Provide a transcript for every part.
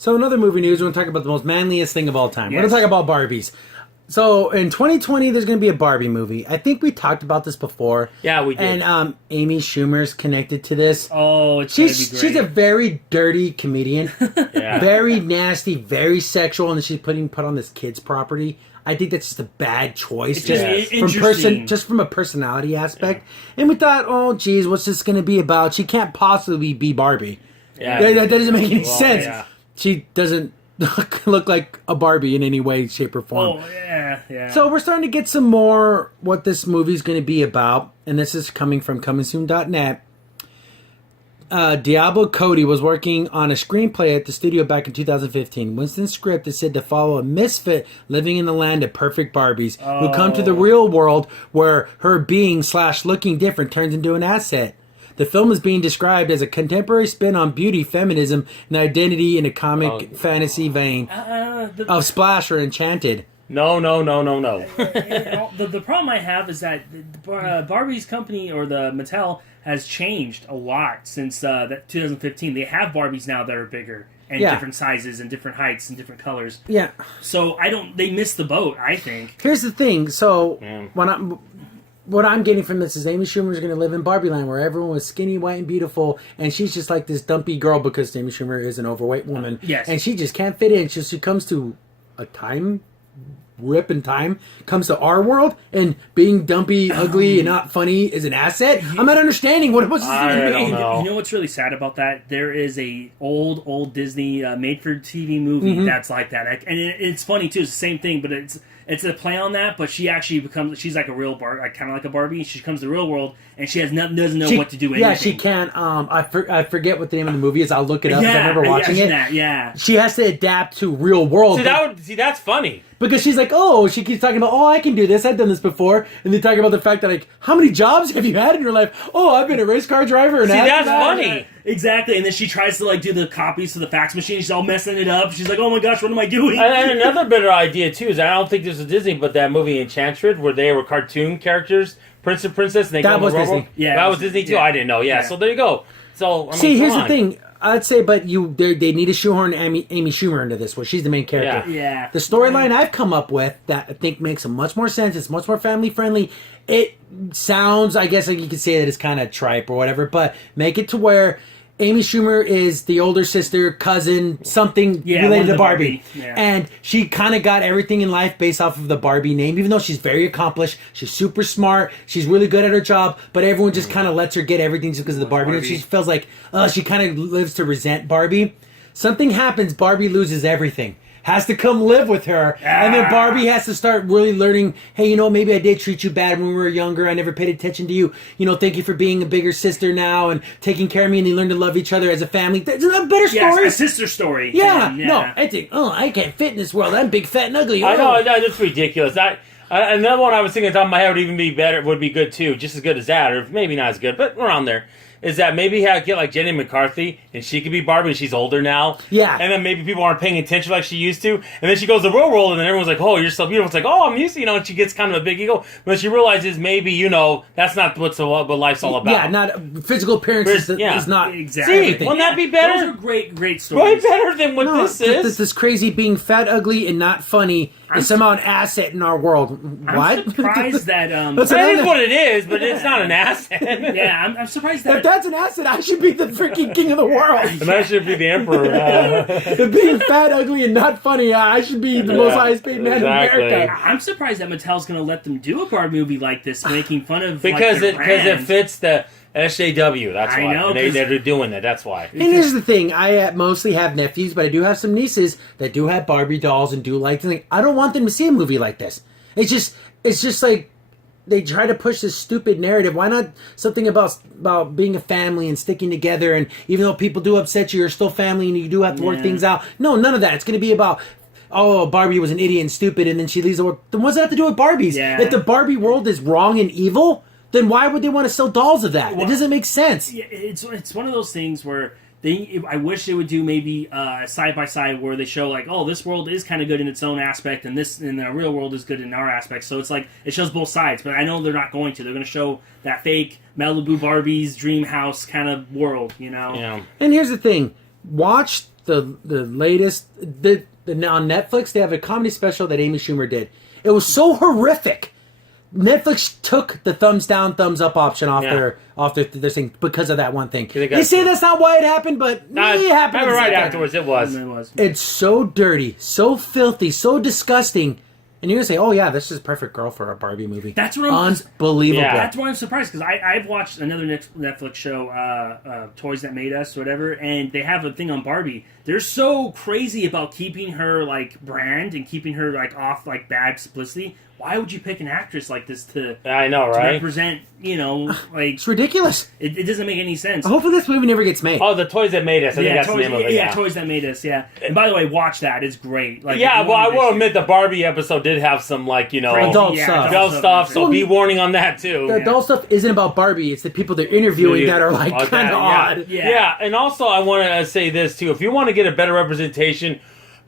So in other movie news, we're going to talk about the most manliest thing of all time. We're going to talk about Barbies. So in 2020, there's going to be a Barbie movie. I think we talked about this before. Yeah, we did. And Amy Schumer's connected to this. Oh, it's going to be great. She's a very dirty comedian. Very nasty, very sexual, and she's put on this kid's property. I think that's just a bad choice, just from a personality aspect. And we thought, oh, geez, what's this going to be about? She can't possibly be Barbie. Yeah, that doesn't make any sense. Yeah. She doesn't look like a Barbie in any way, shape, or form. Oh, yeah. So we're starting to get some more what this movie's going to be about, and this is coming from comingsoon.net. Diablo Cody was working on a screenplay at the studio back in 2015. Winston's script is said to follow a misfit living in the land of perfect Barbies who come to the real world where her being / looking different turns into an asset. The film is being described as a contemporary spin on beauty, feminism, and identity in a comic fantasy vein of Splash or Enchanted. No. The problem I have is that Barbie's company, or the Mattel, has changed a lot since that 2015. They have Barbies now that are bigger and different sizes and different heights and different colors. Yeah. So they missed the boat, I think. Here's the thing. So what I'm getting from this is Amy Schumer's going to live in Barbie Land where everyone was skinny, white, and beautiful, and she's just like this dumpy girl because Amy Schumer is an overweight woman. Yes. And she just can't fit in. She comes to a time comes to our world, and being dumpy, ugly, and not funny is an asset. I'm not understanding what this is going to mean. You know what's really sad about that? There is a old Disney made-for-TV movie that's like that, and it's funny too. It's the same thing, but it's a play on that. But she actually she's like a real kind of like a Barbie. She comes to the real world, and she doesn't know what to do. Yeah, she can't. I forget what the name of the movie is. I'll look it up. I remember watching it. Yeah, she has to adapt to real world. See, that's funny. Because she's like, she keeps talking about, I can do this. I've done this before. And they talk about the fact that, like, how many jobs have you had in your life? Oh, I've been a race car driver. And that's funny. Exactly. And then she tries to, do the copies to the fax machine. She's all messing it up. She's like, oh my gosh, what am I doing? And another better idea, too, is I don't think this was Disney, but that movie Enchanted, where they were cartoon characters, Prince and Princess, and they that was Disney. Yeah, that was Disney, too? Yeah. I didn't know. Yeah, so there you go. So, here's the thing. I'd say, but they need to shoehorn Amy Schumer into this, where she's the main character. Yeah. The storyline I've come up with that I think makes much more sense. It's much more family friendly. It sounds, I guess, like you could say that it's kind of tripe or whatever, but make it to where Amy Schumer is the older sister, cousin, something related to Barbie. Yeah. And she kind of got everything in life based off of the Barbie name, even though she's very accomplished. She's super smart. She's really good at her job, but everyone just kind of lets her get everything just because of the Barbie name. She feels like she kind of lives to resent Barbie. Something happens, Barbie loses everything. Has to come live with her. And then Barbie has to start really learning, hey, maybe I did treat you bad when we were younger. I never paid attention to you. Thank you for being a bigger sister now and taking care of me, and they learn to love each other as a family. It's a better story. Yes, a sister story. Yeah. No, I think, I can't fit in this world. I'm big, fat, and ugly. I know, that's ridiculous. Another one I was thinking on top of my head would even be better, would be good too, just as good as that, or maybe not as good, but around there. Is that maybe get like Jenny McCarthy, and she could be Barbie, and she's older now. Yeah. And then maybe people aren't paying attention like she used to. And then she goes to the real world, and then everyone's like, oh, you're so beautiful. It's like, oh, I'm used to, and she gets kind of a big ego. But she realizes maybe, that's not what life's all about. Yeah, not physical appearance is not exactly. See, wouldn't that be better? Those are great stories. Way better than what this is. This crazy being fat, ugly, and not funny is somehow an asset in our world. I'm surprised that... that is what it is, but it's not an asset. Yeah, I'm surprised that... If that's an asset, I should be the freaking king of the world. And I should be the emperor. If being fat, ugly, and not funny, I should be the most highest paid man in America. I'm surprised that Mattel's going to let them do a Barbie movie like this, making fun of because it fits the SJW. That's why. I know, they're doing that. That's why. And here's the thing: I mostly have nephews, but I do have some nieces that do have Barbie dolls and do like things. I don't want them to see a movie like this. It's just like they try to push this stupid narrative. Why not something about being a family and sticking together? And even though people do upset you, you're still family, and you do have to work things out. No, none of that. It's going to be about, Barbie was an idiot and stupid, and then she leaves the world. Then what's that have to do with Barbies? Yeah. If the Barbie world is wrong and evil, then why would they want to sell dolls of that? Well, it doesn't make sense. Yeah, it's one of those things where I wish they would do maybe side by side where they show like, this world is kind of good in its own aspect, and the real world is good in our aspect. So it's like it shows both sides. But I know they're not going to. They're going to show that fake Malibu Barbie's dream house kind of world, Yeah. And here's the thing: watch the latest now on Netflix they have a comedy special that Amy Schumer did. It was so horrific. Netflix took the thumbs down, thumbs up option off their thing because of that one thing. They say that's not why it happened, but it happened. Right afterwards, it was. It's so dirty, so filthy, so disgusting. And you're gonna say, "Oh yeah, this is a perfect girl for a Barbie movie." That's what I'm unbelievable. Yeah. That's why I'm surprised because I've watched another Netflix show, Toys That Made Us, or whatever, and they have a thing on Barbie. They're so crazy about keeping her like brand and keeping her like off like bad publicity. Why would you pick an actress like this to? I know, right? To represent, like It's ridiculous. It doesn't make any sense. Hopefully, this movie never gets made. Oh, the Toys That Made Us. I think that's the name of it. Yeah, Toys That Made Us. Yeah. And by the way, watch that. It's great. Like, yeah, well, I will admit the Barbie episode did have some adult stuff. Adult stuff. So be warning on that too. The adult stuff isn't about Barbie. It's the people they're interviewing that are like kind of odd. Yeah, and also I want to say this too. If you want to get a better representation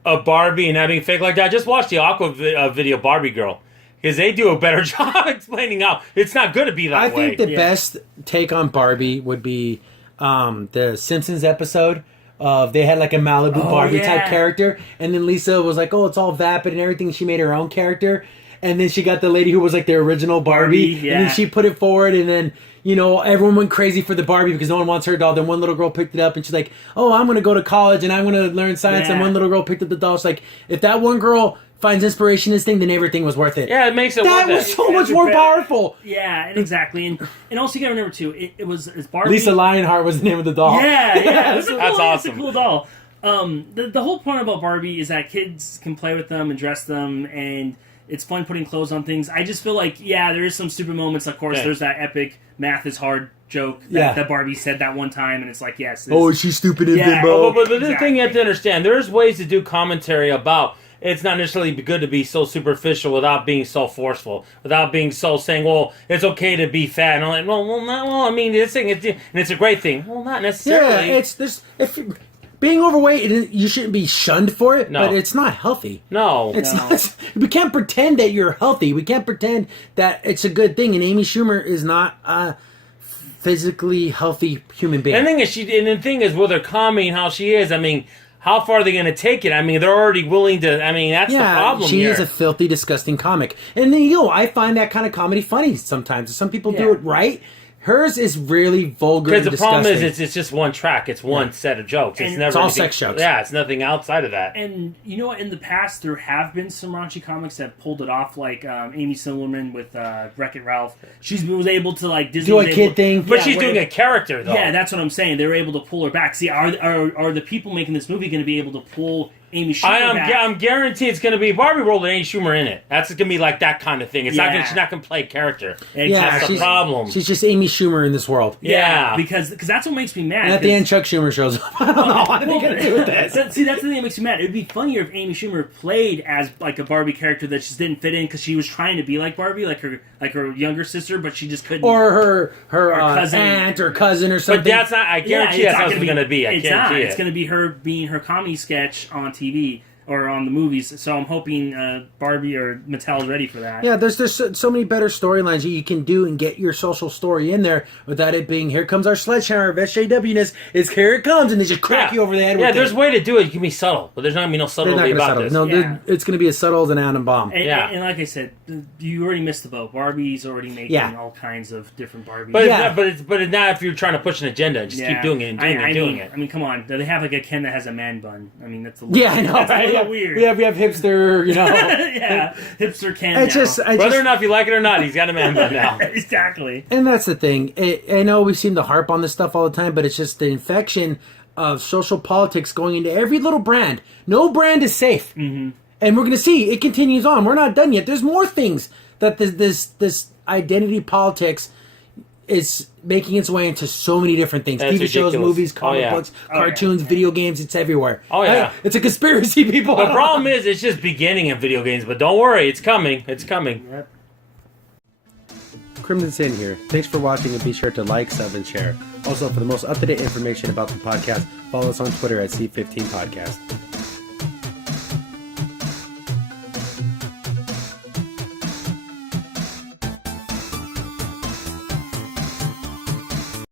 of Barbie and having fake like that, just watch the Aqua video Barbie Girl. Because they do a better job explaining how it's not going to be that way. I think the best take on Barbie would be the Simpsons episode of they had like a Malibu Barbie type character, and then Lisa was like, "Oh, it's all vapid and everything." She made her own character, and then she got the lady who was like the original Barbie, and then she put it forward, and then everyone went crazy for the Barbie because no one wants her doll. Then one little girl picked it up, and she's like, "Oh, I'm going to go to college and I'm going to learn science." And one little girl picked up the doll. It's like if that one girl finds inspiration in this thing, then everything was worth it. Yeah, it makes it that worth it. was so much more powerful. Yeah, and exactly. And also you gotta remember too, it's Barbie. Lisa Lionheart was the name of the doll. Yeah. That's awesome. It's a cool doll. The whole point about Barbie is that kids can play with them and dress them, and it's fun putting clothes on things. I just feel like, there is some stupid moments. Of course, there's that epic math is hard joke that Barbie said that one time, and it's like, yes. She's stupid and bimbo. But the thing you have to understand, there's ways to do commentary about it's not necessarily good to be so superficial without being so forceful, without being so saying, well, it's okay to be fat. And I'm like, I mean, this thing, and it's a great thing. Well, not necessarily. Yeah, it's this. If being overweight, you shouldn't be shunned for it, but it's not healthy. No. It's not. We can't pretend that you're healthy. We can't pretend that it's a good thing. And Amy Schumer is not a physically healthy human being. And the thing is, with her comedy and how she is, I mean, how far are they going to take it? I mean, they're already willing to. I mean, that's the problem she here. is a filthy, disgusting comic. And then, I find that kind of comedy funny sometimes. Some people do it right. Hers is really vulgar and disgusting. Because the problem is, it's just one track. It's one set of jokes. It's all sex jokes. Yeah, it's nothing outside of that. And you know what? In the past, there have been some raunchy comics that pulled it off, like Amy Silverman with Wreck-It Ralph. She was able to Disney do a kid thing, but she's doing a character though. Yeah, that's what I'm saying. They were able to pull her back. See, are the people making this movie going to be able to pull Amy Schumer back? I'm guaranteed it's going to be Barbie World and Amy Schumer in it. That's going to be like that kind of thing. She's not going to play character. That's the problem. She's just Amy Schumer in this world. Yeah, because that's what makes me mad. And at the end, Chuck Schumer shows up. I don't know what they're going to do with this. See, that's the thing that makes me mad. It would be funnier if Amy Schumer played as like a Barbie character that just didn't fit in because she was trying to be like Barbie, like her younger sister, but she just couldn't. Or her cousin. Aunt or cousin or something. But that's not. I guarantee that's not what it's going to be. It's going to be her being her comedy sketch on TV. Or on the movies, so I'm hoping Barbie or Mattel is ready for that. Yeah, there's so many better storylines you can do and get your social story in there without it being here comes our sledgehammer of SJW-ness. It's here it comes, and they just crack you over the head. Yeah, there's a way to do it. You can be subtle, but there's not going to be no subtlety about this. No, it's going to be as subtle as an atom bomb. And like I said, you already missed the boat. Barbie's already making all kinds of different Barbies. But it's not if you're trying to push an agenda. Just keep doing it and doing it. I mean, come on. They have like a Ken that has a man bun. I mean, that's a little, I know, right? Weird. We have hipster, hipster Ken. Whether or not if you like it or not, he's got a man bun now. Exactly. And that's the thing. I know we seem to harp on this stuff all the time, but it's just the infection of social politics going into every little brand. No brand is safe, and we're going to see it continues on. We're not done yet. There's more things that this identity politics is making its way into so many different things. That's TV shows, ridiculous. movies, comic books, cartoons, video games, it's everywhere. Oh, yeah. It's a conspiracy, people. The problem is it's just beginning in video games, but don't worry, it's coming. It's coming. Yep. Crimson Sin here. Thanks for watching and be sure to like, sub, and share. Also, for the most up-to-date information about the podcast, follow us on Twitter at C15 Podcast.